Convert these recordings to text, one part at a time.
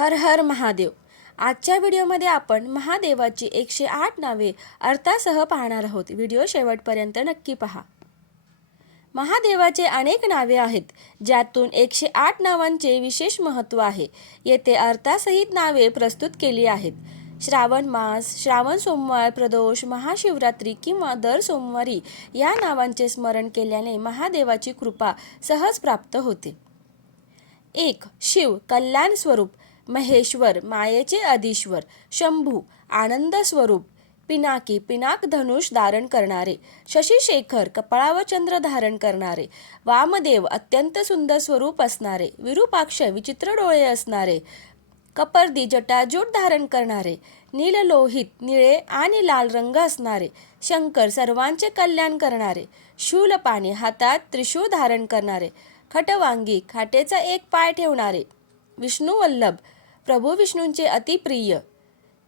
हर हर महादेव. आजच्या व्हिडिओमध्ये आपण महादेवाची 108 नावे अर्थासह पाहणार आहोत. व्हिडिओ शेवटपर्यंत नक्की पहा. महादेवाचे अनेक नावे आहेत, ज्यातून 108 नावांचे विशेष महत्त्व आहे. येथे अर्थासहित नावे प्रस्तुत केली आहेत. श्रावण मास, श्रावण सोमवार, प्रदोष, महाशिवरात्री किंवा दर सोमवारी या नावांचे स्मरण केल्याने महादेवाची कृपा सहज प्राप्त होते. 1. शिव कल्याण स्वरूप, महेश्वर मायेचे अधीश्वर, शंभू आनंद स्वरूप, पिनाकी पिनाक धनुष धारण करणारे, शशिशेखर कपाळावर चंद्र धारण करणारे, वामदेव अत्यंत सुंदर स्वरूप असणारे, विरूपाक्ष विचित्र डोळे असणारे, कपर्दी जटाजूट धारण करणारे, नीललोहित निळे आणि लाल रंग असणारे, शंकर सर्वांचे कल्याण करणारे, शूलपाणी हातात त्रिशूळ धारण करणारे, खटवांगी खाटेचा एक पाय ठेवणारे, विष्णुवल्लभ प्रभू विष्णूंचे अतिप्रिय,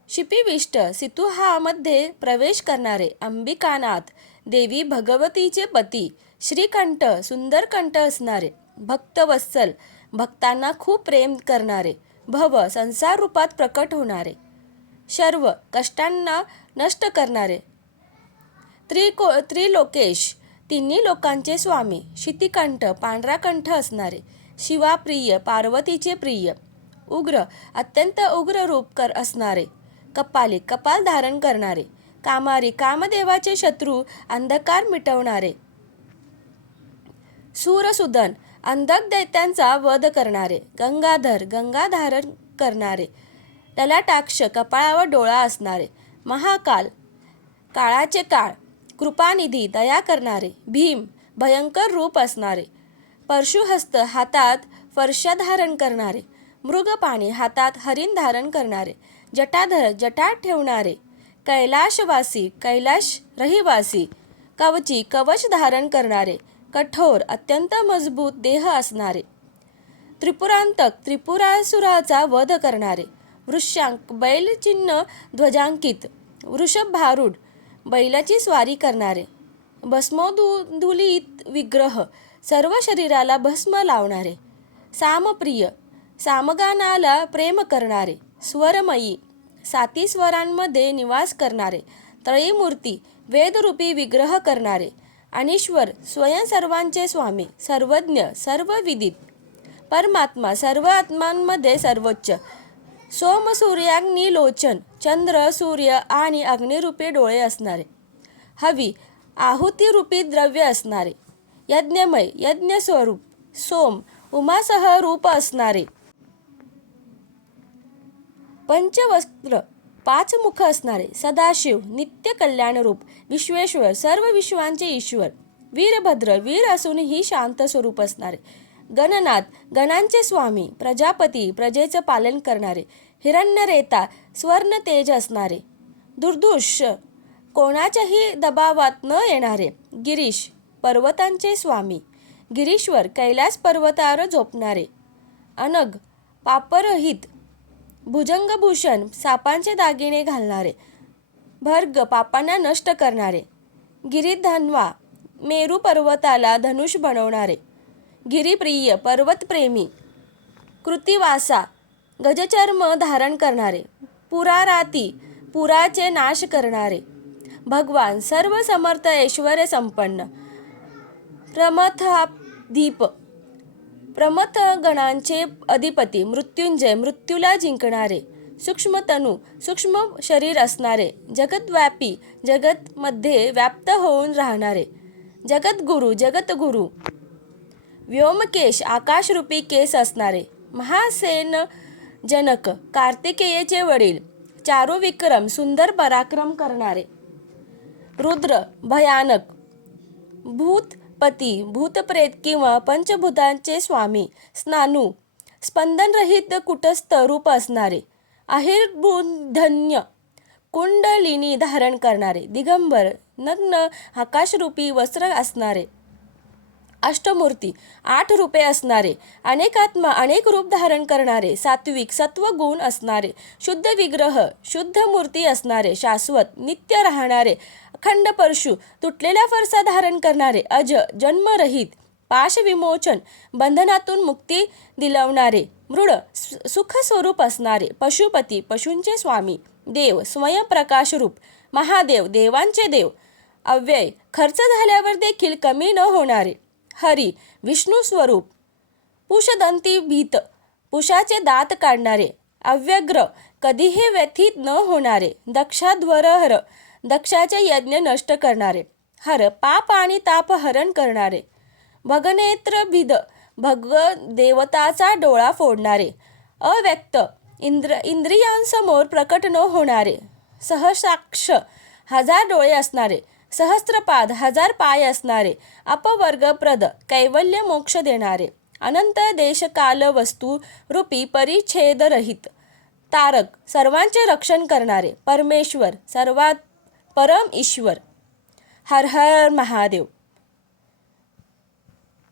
शिपिविष्ट सितुहामध्ये प्रवेश करणारे, अंबिकानाथ देवी भगवतीचे पती, श्रीकंठ सुंदर कंठ असणारे, भक्तवत्सल भक्तांना खूप प्रेम करणारे, भव संसार रूपात प्रकट होणारे, शर्व कष्टांना नष्ट करणारे, त्रिलोकेश तिन्ही लोकांचे स्वामी, शितिकंठ पांढरा कंठ असणारे, शिवाप्रिय पार्वतीचे प्रिय, उग्र अत्यंत उग्र रूप असणारे, कपाली कपाल धारण करणारे, कामारी कामदेवाचे शत्रू अंधकार मिटवणारे, सूरसुदन अंधक दैत्यांचा वध करणारे, गंगाधर गंगा धारण करणारे, ललाटाक्ष कपाळावर डोळा असणारे, महाकाल काळाचे काळ कृपानिधी दया करणारे, भीम भयंकर रूप असणारे, परशुहस्त हातात फरशा धारण करणारे, मृगपाणी हातात हरिण धारण करणारे, जटाधर जटात ठेवणारे, कैलाशवासी कैलाश रहिवासी, कवची कवच धारण करणारे, कठोर अत्यंत मजबूत देह असणारे, त्रिपुरांतक त्रिपुरासुराचा वध करणारे, वृषांक बैल चिन्ह ध्वजांकित, वृषभारूढ बैलाची स्वारी करणारे, भस्मोधुलित विग्रह सर्व शरीराला भस्म लावणारे, सामप्रिय सामगानाला प्रेम करणारे, स्वरमयी 7 स्वरांमध्ये निवास करणारे, त्रयीमूर्ती वेदरूपी विग्रह करणारे, अनीश्वर स्वयं सर्वांचे स्वामी, सर्वज्ञ सर्वविदित, परमात्मा सर्व आत्मांमध्ये सर्वोच्च, सोमसूर्याग्नी लोचन चंद्र सूर्य आणि अग्निरूपी डोळे असणारे, हवी आहुतीरूपी द्रव्य असणारे, यज्ञमय यज्ञस्वरूप, सोम उमासह रूप असणारे, पंचवस्त्र 5 मुख असणारे, सदाशिव नित्य कल्याण रूप, विश्वेश्वर सर्व विश्वांचे ईश्वर, वीरभद्र वीर असूनही शांत स्वरूप असणारे, गणनाथ गणांचे स्वामी, प्रजापती प्रजेचं पालन करणारे, हिरण्यरेता स्वर्ण तेज असणारे, दुर्धुष कोणाच्याही दबावात न येणारे, गिरीश पर्वतांचे स्वामी, गिरीश्वर कैलास पर्वतावर झोपणारे, अनग पापरहित भुजंगभूषण सापांचे दागिने घालणारे, भर्ग पापांना नष्ट करणारे, गिरिधन्वा मेरू पर्वताला धनुष बनवणारे, गिरिप्रिय पर्वतप्रेमी, कृतिवासा गजचर्म धारण करणारे, पुराराती पुराचे नाश करणारे, भगवान सर्व समर्थ ऐश्वर्य संपन्न, प्रमथाधीप प्रमथ गणांचे अधिपती, मृत्युंजय मृत्यूला जिंकणारे, सूक्ष्मतनू सूक्ष्म शरीर असणारे, जगद्व्यापी जगतमध्ये व्याप्त होऊन राहणारे, जगद्गुरु जगतगुरु, व्योमकेश आकाशरूपी केस असणारे, महासेन जनक कार्तिकेयचे वडील, चारुविक्रम सुंदर पराक्रम करणारे, रुद्र भयानक भूतपती भूतप्रेत किंवा पंचभूतांचे स्वामी, स्नानू स्पंदनरहित कुटस्थ रूप असणारे, अहिर्बुधन्य कुंडलिनी धारण करणारे, दिगंबर नग्न आकाशरूपी वस्त्र असणारे, अष्टमूर्ती 8 रूपे असणारे, अनेकात्मा अनेक रूप धारण करणारे, सात्विक सत्वगुण असणारे, शुद्ध विग्रह शुद्ध मूर्ती असणारे, शाश्वत नित्य राहणारे, अखंड परशु तुटलेला फरसा धारण करणारे, अज जन्मरहित, पाश विमोचन बंधनातून मुक्ती दिलवणारे, मृड सुखस्वरूप असणारे, पशुपती पशूंचे स्वामी, देव स्वयंप्रकाश रूप, महादेव देवांचे देव, अव्यय खर्च झाल्यावर देखील कमी न होणारे, हरी विष्णू स्वरूप, पुषदंती भीत पुषाचे दात काढणारे, अव्यग्र कधीही व्यथित न होणारे, दक्षाध्वरहर दक्षाचे यज्ञ नष्ट करणारे, हर पाप आणि ताप हरण करणारे, भगनेत्र भिद भग देवताचा डोळा फोडणारे, अव्यक्त इंद्रियांसमोर प्रकट न होणारे, सहसाक्ष हजार डोळे असणारे, सहस्त्रपाद हजार पाय असणारे, अपवर्गप्रद कैवल्य मोक्ष देणारे, अनंत देशकाल वस्तू रूपी परिच्छेदरहित, तारक सर्वांचे रक्षण करणारे, परमेश्वर सर्वात परम ईश्वर. हर हर महादेव.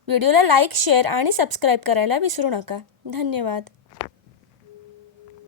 व्हिडिओला लाईक, शेअर आणि सबस्क्राईब करायला विसरू नका. धन्यवाद.